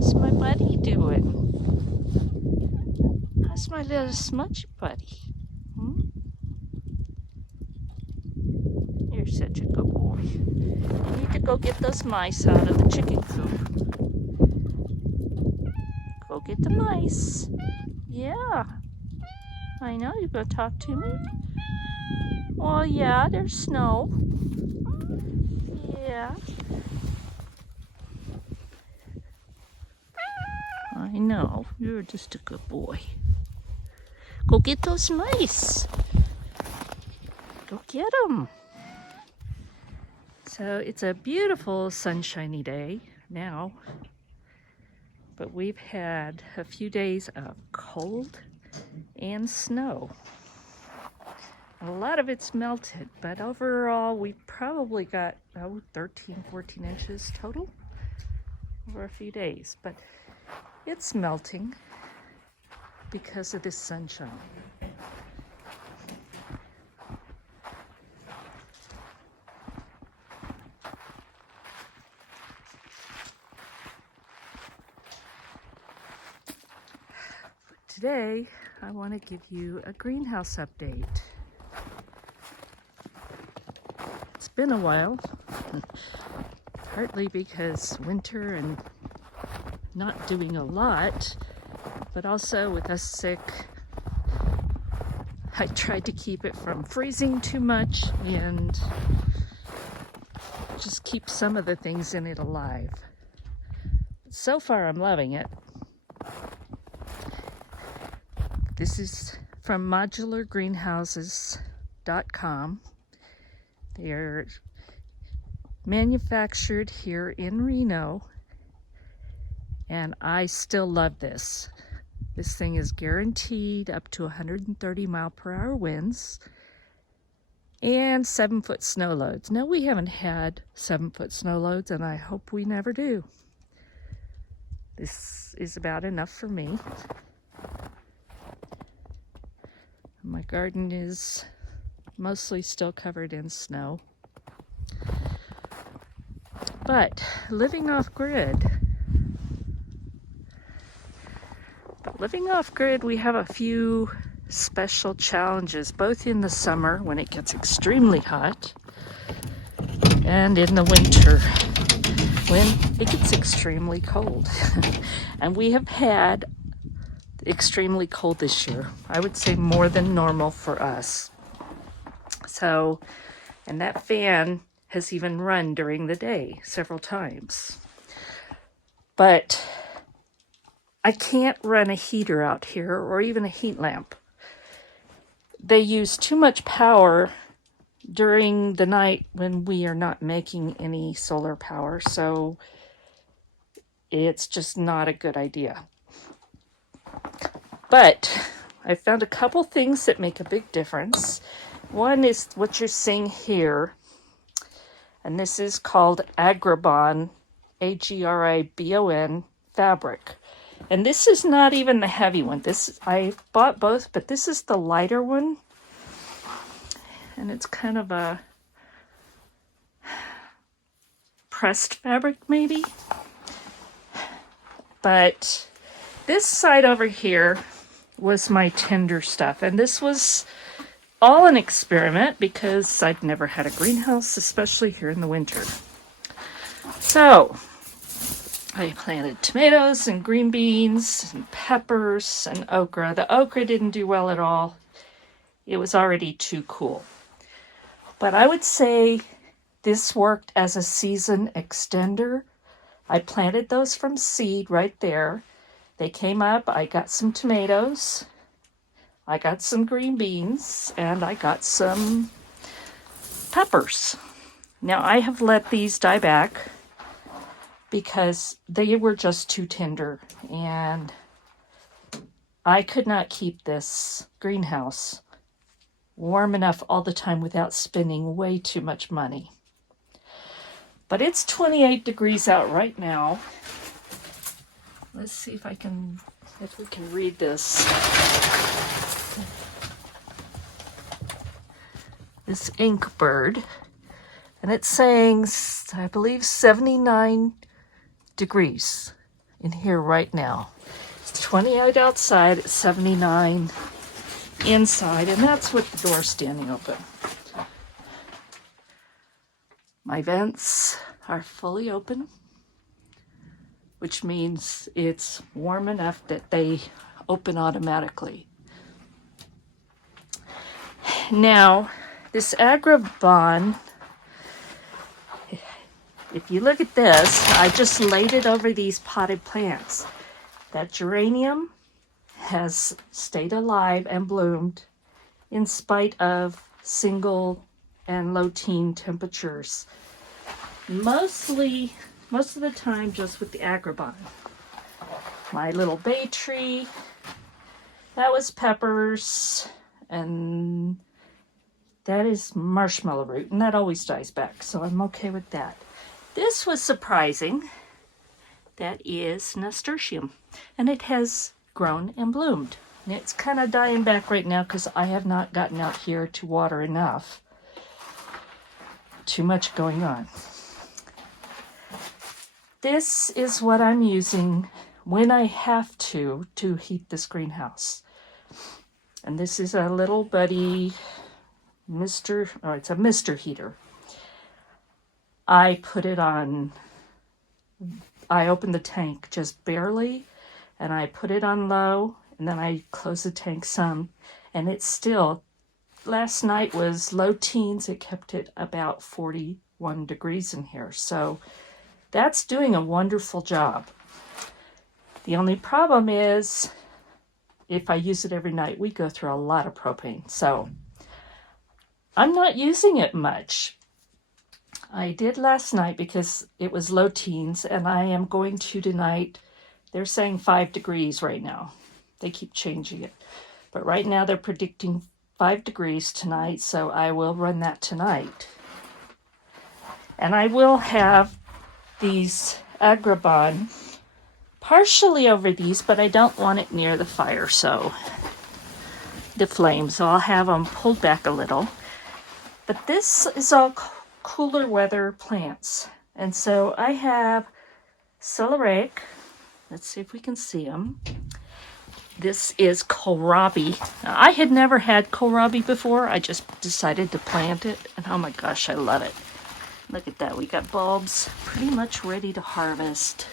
How's my buddy doing? How's my little smudgy buddy? Hmm? You're such a good boy. You need to go get those mice out of the chicken coop. Go get the mice. Yeah. I know, you gonna talk to me? Well, yeah, there's snow. Yeah. I know, you're just a good boy. Go get those mice. Go get them. So it's a beautiful sunshiny day now, but we've had a few days of cold and snow. A lot of it's melted, but overall we probably got 13, 14 inches total over a few days, but it's melting because of this sunshine. Today, I want to give you a greenhouse update. It's been a while, partly because winter and not doing a lot, but also with us sick, I tried to keep it from freezing too much and just keep some of the things in it alive. So far, I'm loving it. This is from modulargreenhouses.com. They're manufactured here in Reno, and I still love this. This thing is guaranteed up to 130 mile per hour winds and 7-foot snow loads. Now, we haven't had 7-foot snow loads, and I hope we never do. This is about enough for me. My garden is mostly still covered in snow. But living off grid, we have a few special challenges, both in the summer when it gets extremely hot and in the winter when it gets extremely cold. And we have had extremely cold this year. I would say more than normal for us. So, and that fan has even run during the day several times. But I can't run a heater out here or even a heat lamp. They use too much power during the night when we are not making any solar power, so it's just not a good idea. But I found a couple things that make a big difference. One is what you're seeing here, and this is called Agribon, Agribon fabric. And this is not even the heavy one. I bought both, but this is the lighter one. And it's kind of a pressed fabric, maybe. But this side over here was my tender stuff, and this was all an experiment because I'd never had a greenhouse, especially here in the winter. So I planted tomatoes and green beans and peppers and okra. The okra didn't do well at all. It was already too cool. But I would say this worked as a season extender. I planted those from seed right there. They came up, I got some tomatoes, I got some green beans, and I got some peppers. Now, I have let these die back because they were just too tender, and I could not keep this greenhouse warm enough all the time without spending way too much money. But it's 28 degrees out right now. Let's see if we can read this. This ink bird, and it's saying, I believe, 79 degrees. in here right now. It's 28 outside, it's 79 inside, and that's with the door standing open. My vents are fully open, which means it's warm enough that they open automatically. Now, this agrabah, if you look at this, I just laid it over these potted plants. That geranium has stayed alive and bloomed in spite of single and low teen temperatures. Most of the time just with the agrabah. My little bay tree, that was peppers, and that is marshmallow root, and that always dies back, so I'm okay with that. This was surprising. That is nasturtium, and it has grown and bloomed. And it's kind of dying back right now because I have not gotten out here to water enough. Too much going on. This is what I'm using when I have to heat this greenhouse. And this is a little buddy it's a Mr. heater. I put it on, I opened the tank just barely, and I put it on low, and then I closed the tank some, and it's still, last night was low teens, it kept it about 41 degrees in here, so that's doing a wonderful job. The only problem is, if I use it every night, we go through a lot of propane, so I'm not using it much. I did last night because it was low teens, and I am going to tonight. They're saying 5 degrees right now. They keep changing it. But right now they're predicting 5 degrees tonight, so I will run that tonight. And I will have these agrabah partially over these, but I don't want it near the fire, so the flame, so I'll have them pulled back a little. But this is all cooler weather plants. And so I have celeriac. Let's see if we can see them. This is kohlrabi. Now, I had never had kohlrabi before. I just decided to plant it, and oh my gosh, I love it. Look at that. We got bulbs pretty much ready to harvest.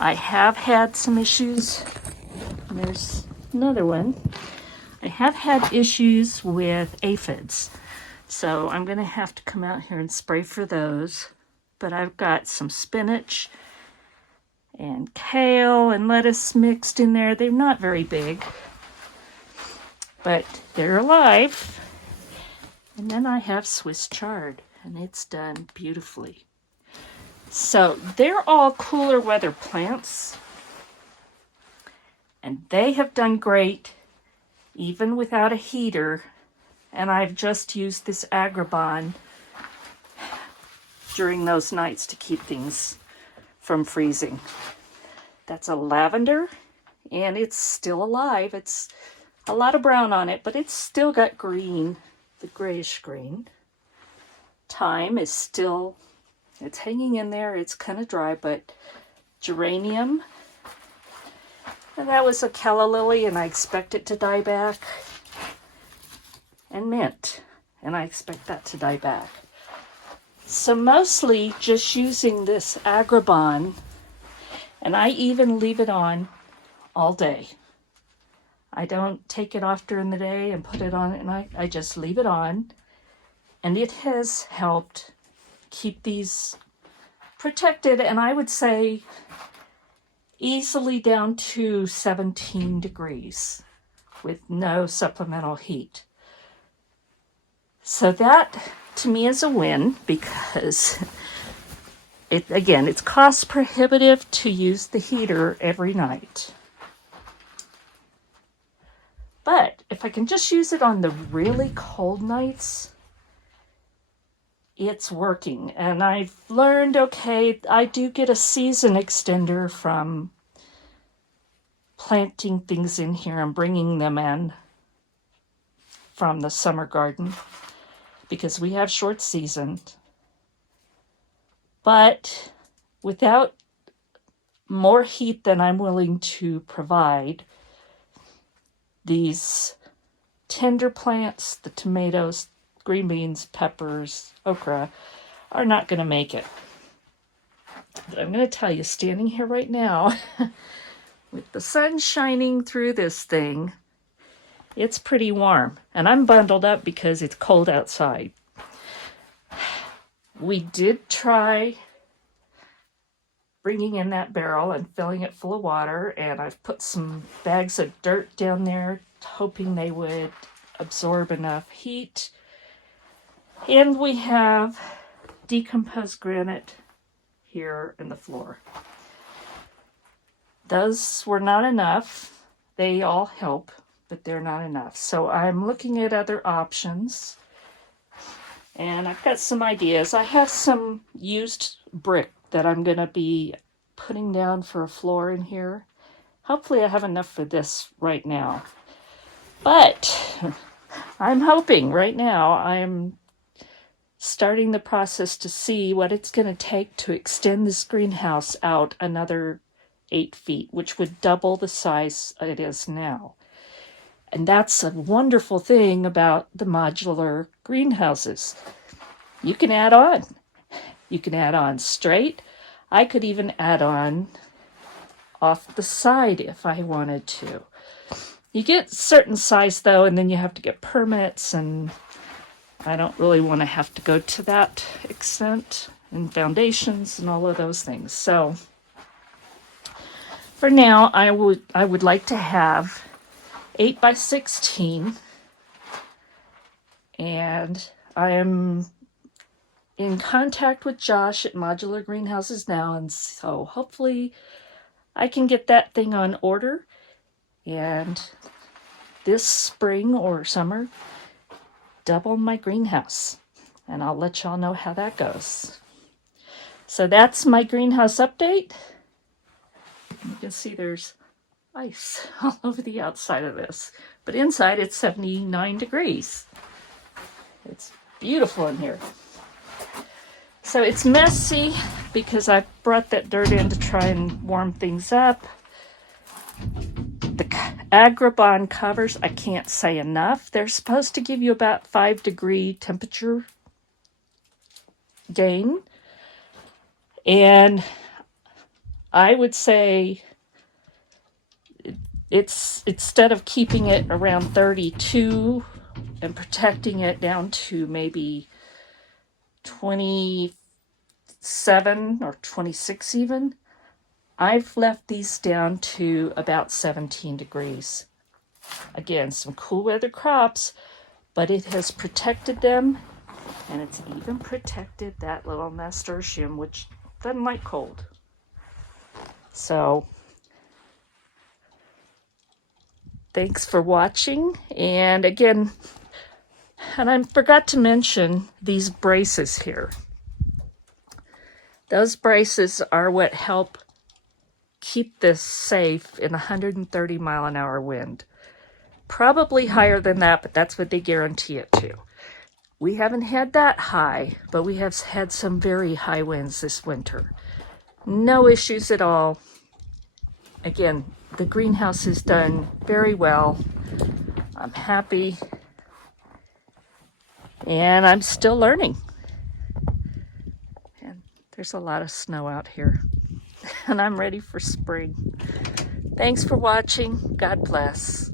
I have had some issues. There's another one. I have had issues with aphids. So I'm going to have to come out here and spray for those. But I've got some spinach and kale and lettuce mixed in there. They're not very big, but they're alive. And then I have Swiss chard, and it's done beautifully. So they're all cooler weather plants, and they have done great even without a heater. And I've just used this agrabah during those nights to keep things from freezing. That's a lavender, and it's still alive. It's a lot of brown on it, but it's still got green, the grayish green. Thyme is still, it's hanging in there. It's kind of dry, but geranium, and that was a calla lily, and I expect it to die back. And mint, and I expect that to die back. So mostly just using this agrabah, and I even leave it on all day. I don't take it off during the day and put it on at night. I just leave it on, and it has helped keep these protected, and I would say easily down to 17 degrees with no supplemental heat. So that, to me, is a win, because it's cost prohibitive to use the heater every night. But if I can just use it on the really cold nights, it's working. And I've learned, okay, I do get a season extender from planting things in here and bringing them in from the summer garden, because we have short season. But without more heat than I'm willing to provide, these tender plants, the tomatoes, green beans, peppers, okra, are not going to make it. But I'm going to tell you, standing here right now, with the sun shining through this thing, it's pretty warm. And I'm bundled up because it's cold outside. We did try bringing in that barrel and filling it full of water, and I've put some bags of dirt down there, hoping they would absorb enough heat. And we have decomposed granite here in the floor. Those were not enough. They all help, but they're not enough. So I'm looking at other options, and I've got some ideas. I have some used brick that I'm going to be putting down for a floor in here. Hopefully I have enough for this right now. But I'm hoping right now, I'm starting the process to see what it's going to take to extend this greenhouse out another 8 feet, which would double the size it is now. And that's a wonderful thing about the modular greenhouses. You can add on. You can add on straight. I could even add on off the side if I wanted to. You get certain size though, and then you have to get permits, and I don't really want to have to go to that extent, and foundations and all of those things. So for now, I would like to have 8 by 16, and I am in contact with Josh at Modular Greenhouses now, and so hopefully I can get that thing on order, and this spring or summer, double my greenhouse, and I'll let y'all know how that goes. So that's my greenhouse update. You can see there's ice all over the outside of this, but inside it's 79 degrees. It's beautiful in here. So it's messy because I brought that dirt in to try and warm things up. The Agribon covers, I can't say enough. They're supposed to give you about 5-degree temperature gain. And I would say it's, instead of keeping it around 32 and protecting it down to maybe 27 or 26 even, I've left these down to about 17 degrees. Again, some cool weather crops, but it has protected them, and it's even protected that little nasturtium, which doesn't like cold. So thanks for watching. And again, and I forgot to mention these braces here. Those braces are what help keep this safe in 130 mile an hour wind. Probably higher than that, but that's what they guarantee it to. We haven't had that high, but we have had some very high winds this winter. No issues at all. Again, the greenhouse is done very well. I'm happy. And I'm still learning. And there's a lot of snow out here. And I'm ready for spring. Thanks for watching. God bless.